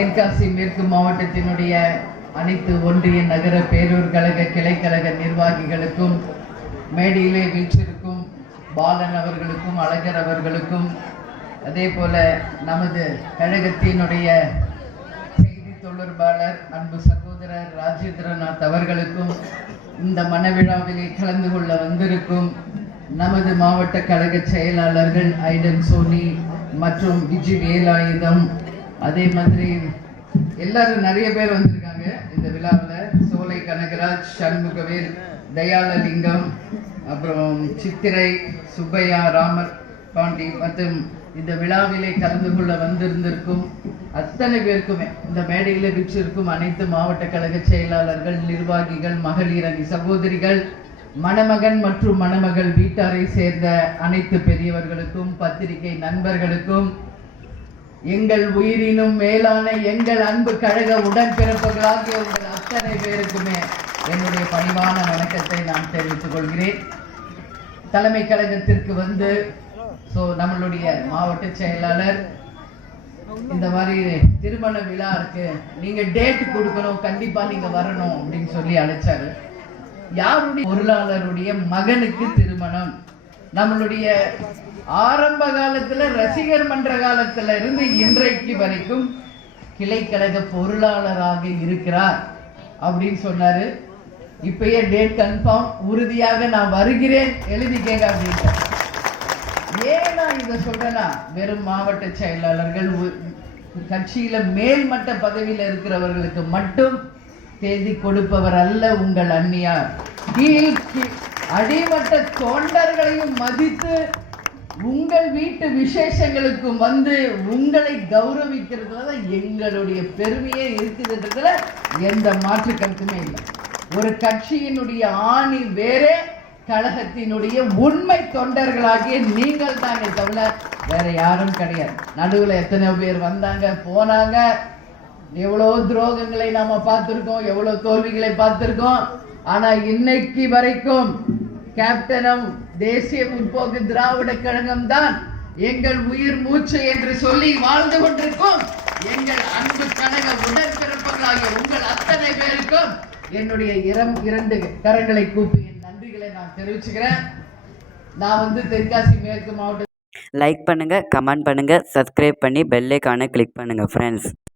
தென்காசி மேற்கு மாவட்டத்தினுடைய அனைத்து ஒன்றிய நகர பேரூர் கழக கிளைக்கழக நிர்வாகிகளுக்கும் மேடையிலே வீற்றிருக்கும் பாலன் அவர்களுக்கும் அழகர் அவர்களுக்கும் அதே போல நமது கழகத்தினுடைய செய்தி தொடர்பாளர் அன்பு சகோதரர் ராஜேந்திரநாத் அவர்களுக்கும் இந்த மனவிழாவிலே கலந்து கொள்ள வந்திருக்கும் நமது மாவட்ட கழக செயலாளர்கள் ஐடன் சோனி மற்றும் விஜி வேலாயுதம், அதே மாதிரி எல்லாரும் நிறைய பேர் வந்திருக்காங்க இந்த விழாவில். சோலை கனகராஜ், சண்முகவேல், தயாலலிங்கம், அப்புறம் சித்திரை, சுப்பையா, ராமர் பாண்டி மற்றும் இந்த விழாவிலே கலந்து கொள்ள வந்திருந்திருக்கும் அத்தனை பேருக்குமே, இந்த மேடையில் வீற்றிருக்கும் அனைத்து மாவட்ட கழக செயலாளர்கள், நிர்வாகிகள், மகளிர் அணி சகோதரிகள், மணமகன் மற்றும் மணமகள் வீட்டாரை சேர்ந்த அனைத்து பெரியவர்களுக்கும், பத்திரிகை நண்பர்களுக்கும், எங்கள் உயிரினும் மேலான எங்கள் அன்பு கழக உடன்பிறப்புகளாகிய உங்கள் அத்தனை பேருக்குமே என்னுடைய பணிவான வணக்கத்தை நான் தெரிவித்துக் கொள்கிறேன். தலைமை கழகத்திற்கு வந்து நம்மளுடைய மாவட்ட செயலாளர் இந்த மாதிரி திருமண விழா இருக்கு, நீங்க டேட் கொடுக்கணும், கண்டிப்பா நீங்க வரணும் அப்படின்னு சொல்லி அழைச்சாரு. யாருடைய பொருளாளருடைய மகனுக்கு திருமணம். நம்மளுடைய ஆரம்ப காலத்துல ரசிகர் மன்ற காலத்துல இருந்து இன்றைக்கு வரைக்கும் கிளைக்கழக பொருளாளராக இருக்கிறார் அப்படின்னு சொன்னாரு. இப்பயே டேட் கன்ஃபார்ம், உறுதியாக நான் வருகிறேன், எழுதிக்கேங்க அப்படின்னு. ஏன் நான் இதை சொல்றேன்னா, வெறும் மாவட்ட செயலாளர்கள், கட்சியில மேல்மட்ட பதவியில இருக்கிறவர்களுக்கு மட்டும் தேதி கொடுப்பவர் அல்ல உங்கள் அந்நியார். அடிமட்ட தொண்டர்களையும் மதித்து உங்கள் வீட்டு விசேஷங்களுக்கும் வந்து உங்களை கௌரவிக்கிறதுல எங்களுடைய பெருமையே இருக்குதுன்றதுல எந்த மாற்று கருத்துமே இல்லை. ஒரு கட்சியினுடைய ஆணி வேறே, கழகத்தினுடைய உண்மை தொண்டர்களாகிய நீங்கள் தானே தவிர வேற யாரும் கிடையாது. நடுவில் எத்தனை பேர் வந்தாங்க போனாங்க, எவ்வளவு துரோகங்களை நாம பார்த்திருக்கோம், எவ்வளவு தோல்விகளை பார்த்திருக்கோம். ஆனா இன்னைக்கு வரைக்கும் கேப்டனும் தேசிய முற்போக்கு திராவிட கழகம் தான் எங்கள் உயிர் மூச்சு என்று சொல்லி வாழ்ந்து கொண்டிருக்கும் எங்கள் அன்பு கழக உடன்பிறப்புகளாகிய உங்கள் அத்தனை பேருக்கும் என்னுடைய இரண்டு கரங்களை கூப்பி என் நன்றிகளை நான் தெரிவிச்சுக்கிறேன். நான் தென்காசி மேற்கு மாவட்ட லைக் பண்ணுங்க, கமெண்ட் பண்ணுங்க, சப்ஸ்கிரைப் பண்ணி பெல் ஐகானை கிளிக் பண்ணுங்க ஃப்ரெண்ட்ஸ்.